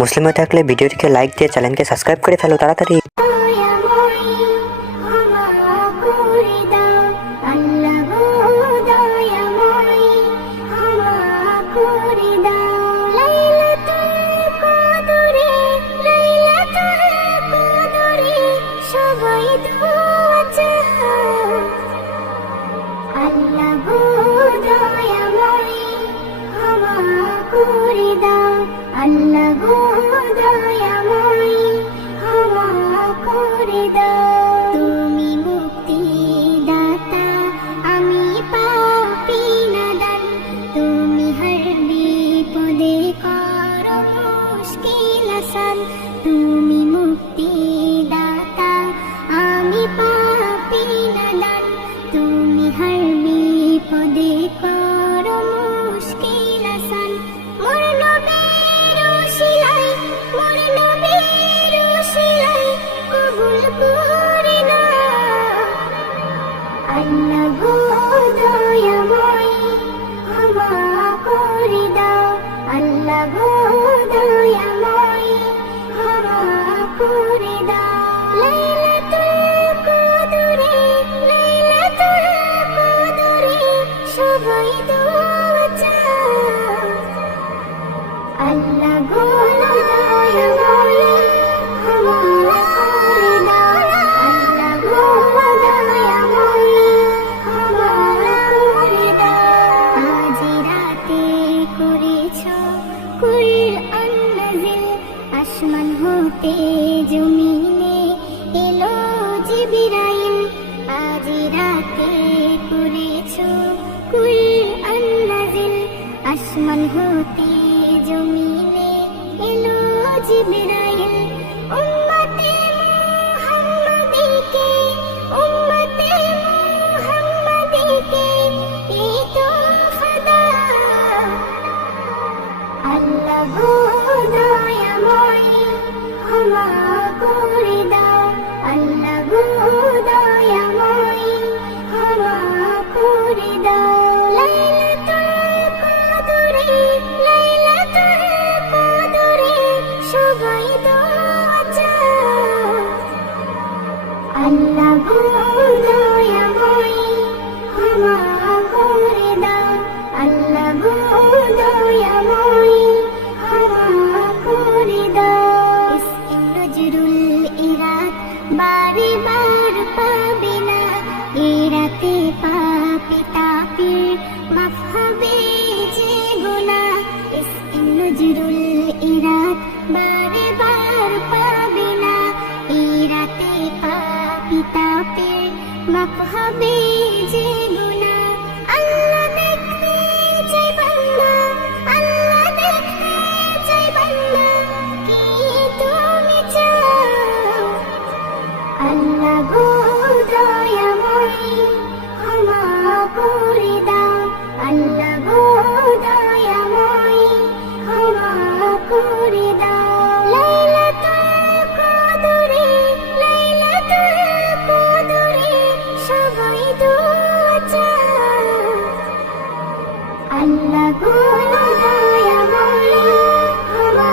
মুসলিম হয়ে থাকলে ভিডিওটিকে লাইক দিয়ে চ্যানেলকে সাবস্ক্রাইব করে ফেলো তাড়াতাড়ি। আল্লাহ গো দয়াময় ক্ষমা করে দাও। তুমি মুক্তি দাতা আমি পাপী নাদান, তুমি হর বিপদে করো মুশকিল আসান। তুমি মুক্তি দাতা আমি পাপী নাদান, তুমি হর বিপদে করো মুশকিল আসান। আল্লাহ গো দয়াময় ক্ষমা করে দাও। আল্লাহ গো দয়াময় ক্ষমা করে দাও। লাইলাতুল কদরে সবাই দোয়া চাও। আল্লাহ গো দয়াময় ক্ষমা করে দাও। আল্লাহ গো দয়াময় ক্ষমা করে দাও। আজ রাতে করেছো কুরআন নাযিল, আসমান হতে জমিনে এলো জিবরাইল। আজ রাতে করেছো কুরআন নাযিল, আসমান হতে জমিনে এলো জিবরাইল। উম্মতে মুহাম্মাদিকে এই তোহফা দাও। আল্লাহ গো দয়াময় ক্ষমা করে দাও। আল্লাহ গো দয়াময় ক্ষমা করে দাও। সবাই দোয়া চাও। আল্লাহ গো দয়াময় ক্ষমা করে দাও। আল্লাহ গো দয়াময় ক্ষমা করে দাও। ইসমে নজরুল ইরাত বারে বার পাবে না, এ রাতে পাপী তাপির মাফ হবে যে গুনাহ। ইসমে নজরুল ইরাত বারে বার পাবে না, এই রাতে পাপী তাপির মাফ হবে যে গুনাহ। আল্লাহ দেখতে চাই বান্দা, আল্লাহ দেখতে চাই বান্দা, কি তুমি চাও। আল্লাহ গো দয়াময় ক্ষমা করে দাও। আল্লাহ গো দয়াময় ক্ষমা করে দাও। লাইলাতুল কদরে সবাই দোয়া চাও। আল্লাহ গো দয়াময় ক্ষমা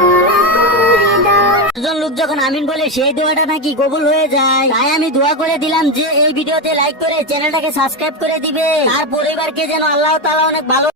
করে দাও। একজন লোক যখন আমিন বলে সেই দোয়াটা নাকি কবুল হয়ে যায়, তাই আমি দোয়া করে দিলাম যে এই ভিডিওতে লাইক করে চ্যানেলটাকে সাবস্ক্রাইব করে দিবে, আর পরিবারকে যেন আল্লাহ তাআলা অনেক ভালো